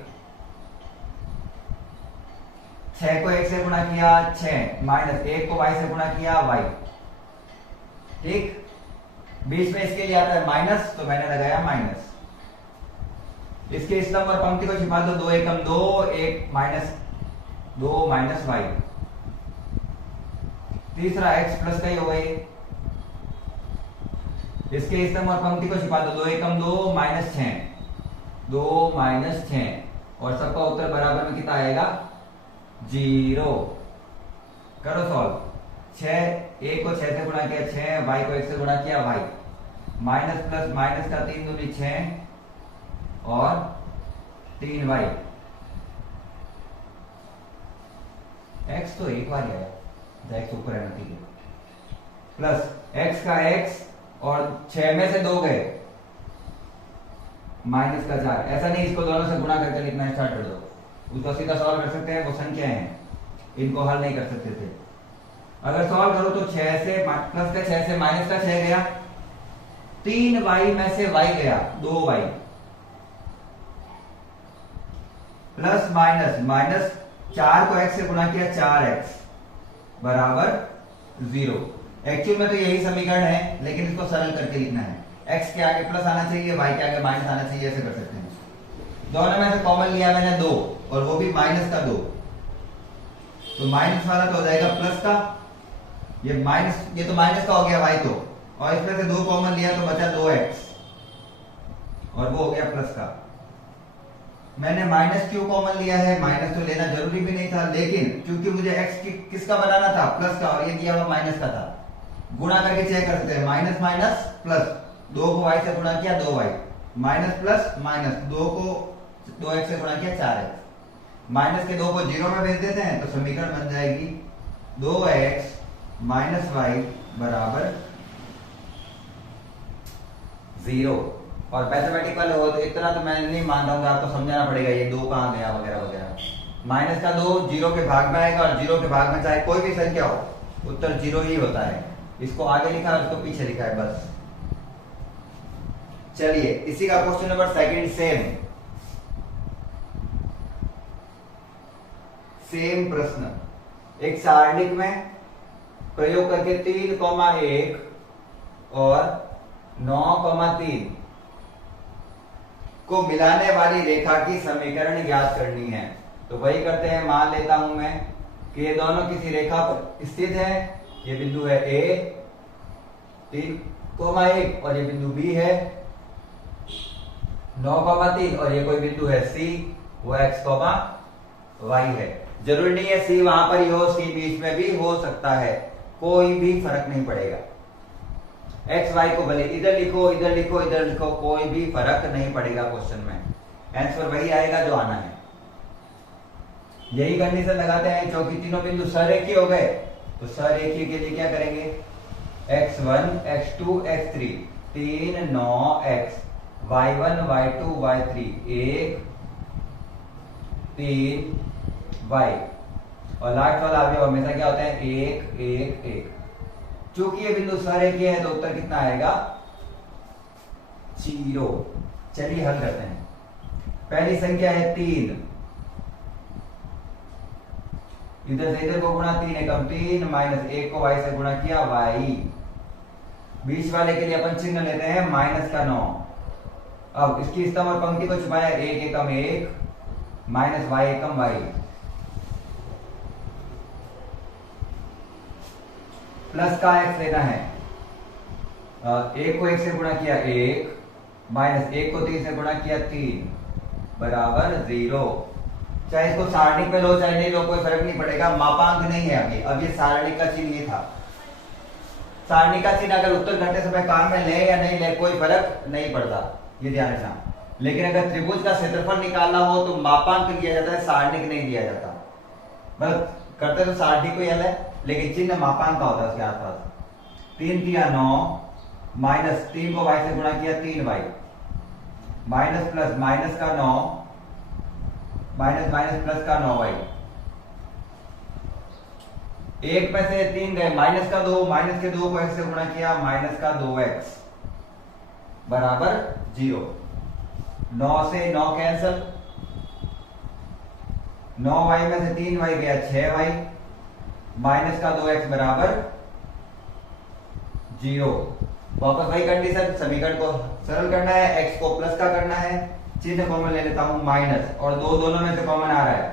6 को 1 से गुणा किया 6, माइनस 1 को y से गुणा किया y, ठीक। बीच में इसके लिए आता है माइनस, तो मैंने लगाया माइनस। इसके स्तंभ और पंक्ति को छिपा दो, 2 एकम 2, 1 माइनस 2 माइनस y। तीसरा x प्लस का ही हो गई। इसके स्तंभ और पंक्ति को छिपा दो, 2 एकम 2 माइनस 6, 2 माइनस 6, और सबका उत्तर बराबर में कितना आएगा, 0। करो सॉल्व। 6, 1 को 6 से गुणा किया 6, y को 1 से गुणा किया y, माइनस प्लस माइनस का 3 दूनी 6 और 3y। x तो एक बार आया, x ऊपर है ठीक है, प्लस x का x और 6 में से 2 गए, माइनस का 4। ऐसा नहीं इसको दोनों से गुणा करके लिखना स्टार्ट कर दो, उसको सीधा सॉल्व कर सकते हैं, वो संख्या है, इनको हल नहीं कर सकते थे। अगर सॉल्व करो तो 6 से प्लस का 6 से माइनस का 6 गया, 3y में से y गया 2y, प्लस माइनस माइनस 4 को x से गुणा किया 4x बराबर 0। एक्चुअल में तो यही समीकरण है, लेकिन इसको सरल करके लिखना है। x के आगे प्लस आना चाहिए, y के आगे माइनस आना चाहिए, ऐसे कर सकते हैं। दोनों में से कॉमन लिया मैंने 2, और वो भी माइनस का 2, तो माइनस वाला तो हो जाएगा प्लस का, ये माइनस, ये तो माइनस का हो गया y तो, और इसमें से 2 कॉमन लिया तो बचा 2x, और वो हो गया प्लस का। मैंने माइनस क्यू कॉमन लिया है, माइनस तो लेना जरूरी भी नहीं था, लेकिन क्योंकि मुझे एक्स किसका बनाना था, प्लस का, और ये दिया हुआ माइनस का था, गुणा करके चेक कर सकते हैं, माइनस माइनस प्लस, 2 को y से गुणा किया 2y, माइनस प्लस माइनस, 2 को 2x से गुणा किया 4x, माइनस के 2 को 0 में भेज देते हैं तो समीकरण बन जाएगी 2x माइनस वाई बराबर 0। और मैथमेटिकल हो तो इतना तो मैं नहीं मान रहा हूँ, आपको समझाना पड़ेगा ये 2 कहाँ गया वगैरह वगैरह। माइनस का 2 0 के भाग में आएगा, और 0 के भाग में चाहे कोई भी संख्या हो, उत्तर 0 ही होता है। इसको आगे लिखा है, उसको पीछे लिखा है बस। चलिए इसी का क्वेश्चन नंबर सेकंड, सेम प्रश्न, एक सारणिक में प्रयोग करके 3,1 और 9,3 को मिलाने वाली रेखा की समीकरण ज्ञात करनी है। तो वही करते हैं, मान लेता हूं मैं कि ये दोनों किसी रेखा पर स्थित है, ये बिंदु है A 3,1 और ये बिंदु B है 9,3 और ये कोई बिंदु है C, वो x, y है। जरूरी नहीं है C वहां पर ही हो, C बीच में भी हो सकता है, कोई भी फर्क नहीं पड़ेगा। एक्स वाई को भले इधर लिखो इधर लिखो इधर लिखो, कोई भी फर्क नहीं पड़ेगा, क्वेश्चन में आंसर वही आएगा जो आना है। यही कंडीशन लगाते हैं, क्योंकि तीनों बिंदु सरेखी हो गए, तो सरेखी के लिए क्या करेंगे, x1 x2 x3 3 9 x, y1 y2 y3 1 3 y, और लास्ट वाला आगे हमेशा क्या होता है 1 1 1। चूंकि ये बिंदु सरेखी है तो उत्तर कितना आएगा 0। चलिए हल करते हैं। पहली संख्या है 3, इधर से इधर को गुणा 3 एकम 3, माइनस 1 को y से गुणा किया y, बीच वाले के लिए अपन चिन्ह लेते हैं माइनस का 9। अब इसकी स्तंभ और पंक्ति को छुपाया 1 एकम 1 माइनस y एकम y, प्लस का x लेना है, 1 को 1 से गुणा किया 1, माइनस 1 को 3 से गुणा किया 3 बराबर 0। चाहे इसको सारणिक में लो चाहे नहीं लो, कोई फर्क नहीं पड़ेगा, मापांक नहीं है अभी। अब ये सारणिक का चिन्ह ये था, सारणिक का चिन्ह अगर उत्तर करते समय काम में ले या नहीं ले कोई फर्क नहीं पड़ता, ये ध्यान रखना। लेकिन अगर त्रिभुज का क्षेत्रफल निकालना हो तो मापांक लिया जाता है, सारणिक नहीं लिया जाता। मतलब करते तो सारणिक को याद है, लेकिन चिन्ह मापांक का होता है उसके आसपास। 3 किया 9, माइनस 3 को y से गुणा किया 3y, माइनस प्लस माइनस का 9, माइनस माइनस प्लस का 9y, 1 में से 3 गए, माइनस का 2, माइनस के 2 को x से गुणा किया माइनस का 2x बराबर 0। 9 से 9 कैंसल, 9y में से 3y गया 6y, माइनस का 2x बराबर 0। वापस वही कंडीशन, समीकरण को सरल करना है, x को प्लस का करना है, चिन्ह कॉमन ले लेता हूं माइनस, और दोनों में से कॉमन आ रहा है,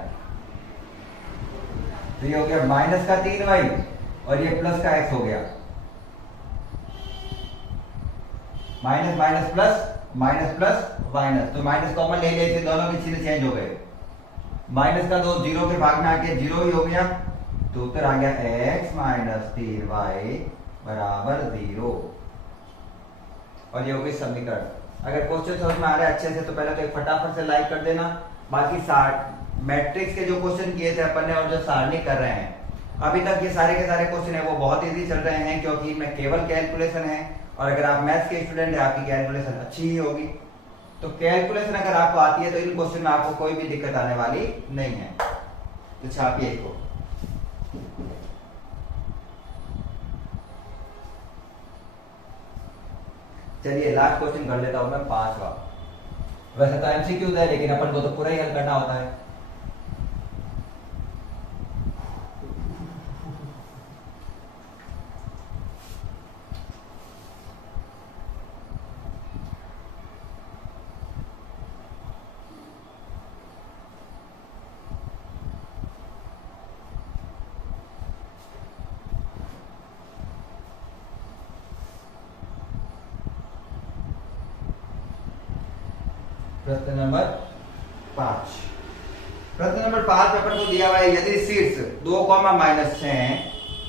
तो ये हो गया माइनस का 3y और ये प्लस का x हो गया, माइनस माइनस प्लस माइनस, तो माइनस कॉमन ले लिए, दोनों के चिन्ह चेंज हो गए। माइनस का 2 0 के भाग में आके 0 ही हो गया, तो उत्तर आ गया x माइनस 3y बराबर 0। और ये हो गई समीकरण। अगर क्वेश्चन समझ में आ रहा है अच्छे से तो पहले तो एक फटाफट से लाइक कर देना। बाकी मैट्रिक्स के जो क्वेश्चन किए थे अपन ने और जो सारणी कर रहे हैं, अभी तक ये सारे के सारे क्वेश्चन है वो बहुत इजी चल रहे हैं, क्योंकि इनमें केवल कैलकुलेशन है, और अगर आप मैथ्स के स्टूडेंट है आपकी कैलकुलेशन अच्छी ही होगी। तो कैलकुलेशन अगर आपको आती है तो इन क्वेश्चन में आपको कोई भी दिक्कत आने वाली नहीं है। तो छापिए इसको। चलिए लास्ट क्वेश्चन कर लेता हूं मैं, 5वां। वैसे तो एमसीक्यूज है, लेकिन अपन को तो पूरा ही हल करना होता है। प्रश्न नंबर 5। प्रश्न नंबर 5 पे अपन को दिया हुआ है यदि शीर्ष 2, -6,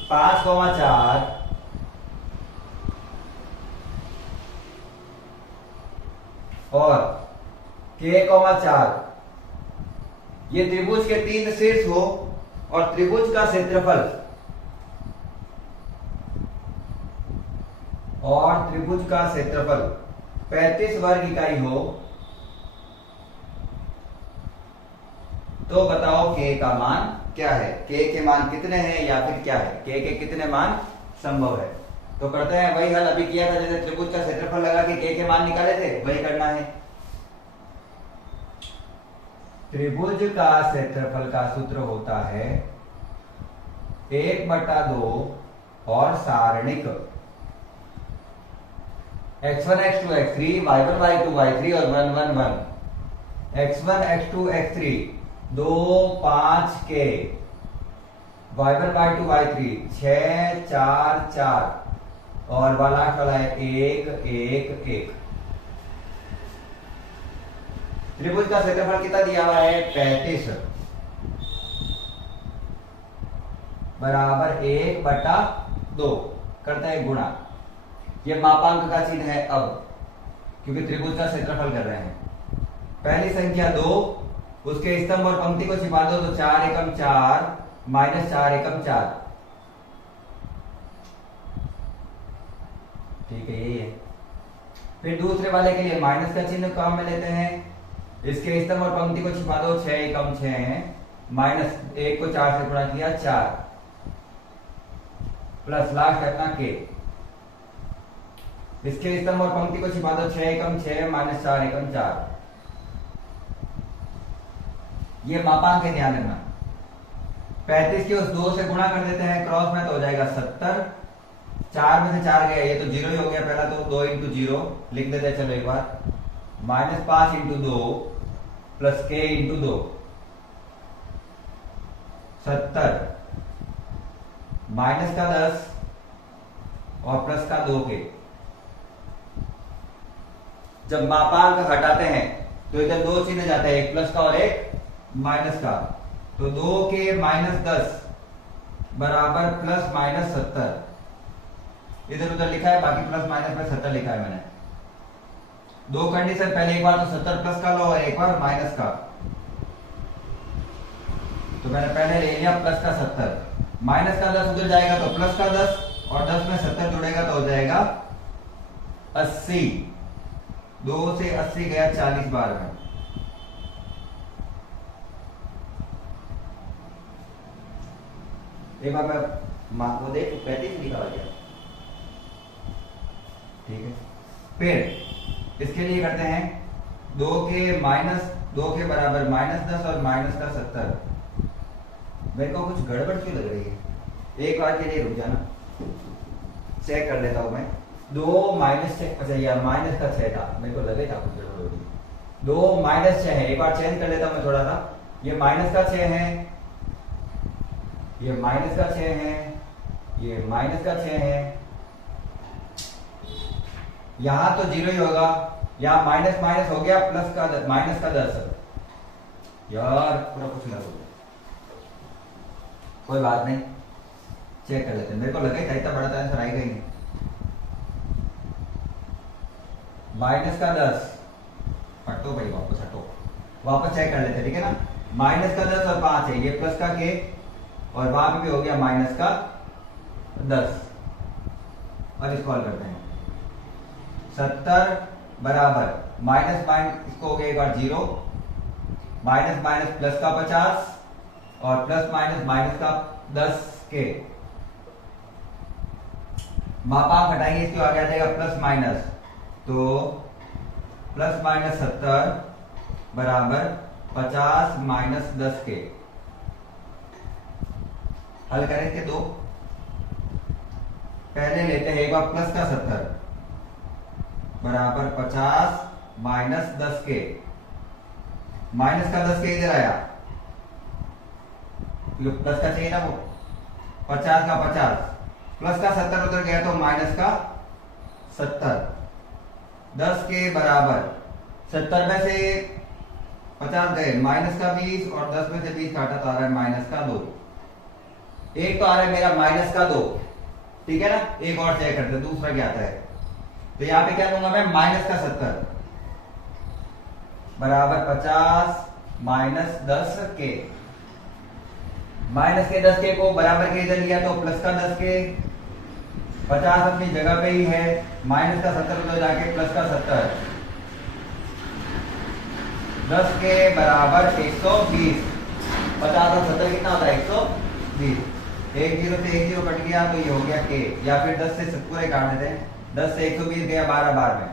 5, 4 और k, 4 ये त्रिभुज के 3 शीर्ष हो और त्रिभुज का क्षेत्रफल और त्रिभुज का क्षेत्रफल 35 वर्ग इकाई हो, तो बताओ k का मान क्या है। k के मान कितने हैं या फिर क्या है, k के कितने मान संभव है। तो करते हैं वही हल अभी किया था, जैसे त्रिभुज का क्षेत्रफल लगा के k के मान निकाले थे, वही करना है। त्रिभुज का क्षेत्रफल का सूत्र होता है 1/2 और सारणिक x1 x2 x3 y1 y2 y3 और 1 1 1 x1 x2 x3 2 5 k y1 y2 y3 6 4 4 और वाला है 1 1 1। त्रिभुज का क्षेत्रफल कितना दिया हुआ है 35 बराबर 1/2 करता है गुणा। ये मापांक का चिन्ह है अब, क्योंकि त्रिभुज का क्षेत्रफल कर रहे हैं। पहली संख्या 2, उसके स्तंभ और पंक्ति को छिपा दो तो 4 एकम 4 -4 एकम 4। ठीक है, यही है। फिर दूसरे वाले के लिए माइनस का चिन्ह काम में लेते हैं। इसके स्तंभ और पंक्ति को छिपा दो 6 एकम 6 -1 को 4 से गुणा किया 4 प्लस लास्ट अपना के। इसके स्तंभ और पंक्ति को छिपा दो 6 एकम 6 -4 एकम 4। ये मापांक है, ध्यान रखना। 35 के उस 2 से गुणा कर देते हैं क्रॉस में, तो हो जाएगा 70। 4 में से 4 गया, ये तो 0 ही हो गया पहला, तो 2 × 0 लिख देते हैं। चलो एक बार -5 × 2 प्लस k × 2 70 माइनस का 10 और प्लस का 2k। जब मापांक हटाते हैं तो इधर 2 चिन्ह जाते हैं, एक प्लस का और एक माइनस का। तो 2k -10 बराबर ±70। इधर उधर लिखा है, बाकी प्लस माइनस में 70 लिखा है मैंने। 2 कंडीशन, पहले एक बार तो 70 प्लस का लो और एक बार माइनस का। तो मैंने पहले ले लिया प्लस का 70, माइनस का 10 उधर जाएगा तो प्लस का 10 और 10 में 70 जुड़ेगा तो हो जाएगा 80। 2 से 80 गया 40 बार में। एक बार मैं मां को देख 35 लिखा हो गया। ठीक है, फिर इसके लिए करते हैं 2 के बराबर -10 और माइनस का 70। मेरे को कुछ गड़बड़ क्यों लग रही है, एक बार के लिए रुक जाना, चेक कर लेता हूं मैं। 2 -6, अच्छा यार माइनस का 6 था, मेरे को लगे था कुछ गड़बड़ होगी। 2 -6 है, एक बार चेंज कर लेता हूं मैं थोड़ा सा। ये माइनस का 6 है, ये माइनस का 6 है, ये माइनस का 6 है। यहां तो 0 ही होगा, यहां माइनस माइनस हो गया, प्लस का माइनस का 10। यार पूरा कुछ ना हो, कोई बात नहीं, चेक कर लेते हैं। मेरे को लगा था इतना बड़ा था, आंसर आएगा ही नहीं। माइनस का 10 हटो भाई, वापस हटो, वापस चेक कर लेते हैं, ठीक है ना। माइनस का 10 और 5 है, ये प्लस का के और वहां पे भी हो गया माइनस का 10। और इसको हल करते हैं। 70 बराबर माइनस इसको हो गया एक बार 0, माइनस माइनस प्लस का 50 और प्लस माइनस माइनस का 10 के। मापांक हटाएंगे, इसको आगे आ जाएगा प्लस माइनस, तो प्लस माइनस 70 बराबर 50 माइनस 10 के। हल करें के 2, पहले लेते हैं एक बार प्लस का 70 बराबर 50 माइनस 10 के। माइनस का 10 के इधर आया, प्लस का चाहिए ना वो, 50 का 50 प्लस का 70 उधर गया तो माइनस का 70। 10 के बराबर 70 में से 50 गए, माइनस का 20 और 10 में से 20 काटा तो आ रहा है माइनस का 2। एक तो आ रहा है मेरा माइनस का 2, ठीक है ना। एक और चेक करते हैं दूसरा क्या आता है। तो यहां पे क्या दूंगा मैं, माइनस का 70 बराबर 50 माइनस 10 के। माइनस के 10 के को बराबर के इधर लिया तो प्लस का 10 के। 50 अपनी जगह पे ही है, माइनस का 70 तो जाके प्लस का 70। 10 के बराबर 120। 50 और 70 कितना होता है, 120। एक जीरो से एक जीरो कट गया तो ये हो गया के, या फिर 10 से पूरे काट देते हैं। 10 से 120 गया 12 बार में,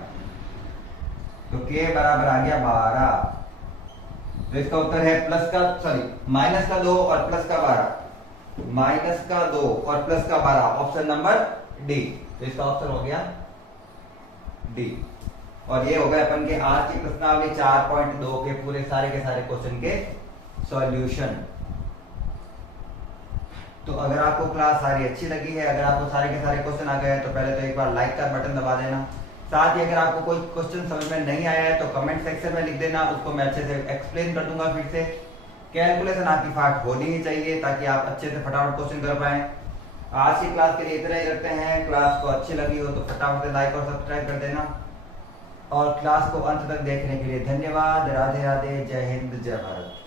तो के बराबर आ गया 12। तो इसका उत्तर है प्लस का, सॉरी माइनस का 2 और प्लस का 12। माइनस का 2 और प्लस का 12, ऑप्शन नंबर डी। तो इसका ऑप्शन हो गया डी। और ये हो गए अपन के आज की प्रश्नावली 4.2 के पूरे सारे के सारे क्वेश्चन के सॉल्यूशन। तो अगर आपको क्लास सारी अच्छी लगी है, अगर आपको सारे के सारे क्वेश्चन आ गए तो पहले तो एक बार लाइक का बटन दबा देना। साथ ही अगर आपको कोई क्वेश्चन समझ में नहीं आया है तो कमेंट सेक्शन में लिख देना, उसको मैं अच्छे से एक्सप्लेन कर दूंगा फिर से। कैलकुलेशन आपकी फास्ट होनी ही चाहिए ताकि आप अच्छे से फटाफट क्वेश्चन कर पाए। आज की क्लास के लिए इतना ही रखते हैं। क्लास को अच्छी लगी हो तो फटाफट से लाइक और सब्सक्राइब कर देना। और क्लास को अंत तक देखने के लिए धन्यवाद। राधे राधे, जय हिंद, जय भारत।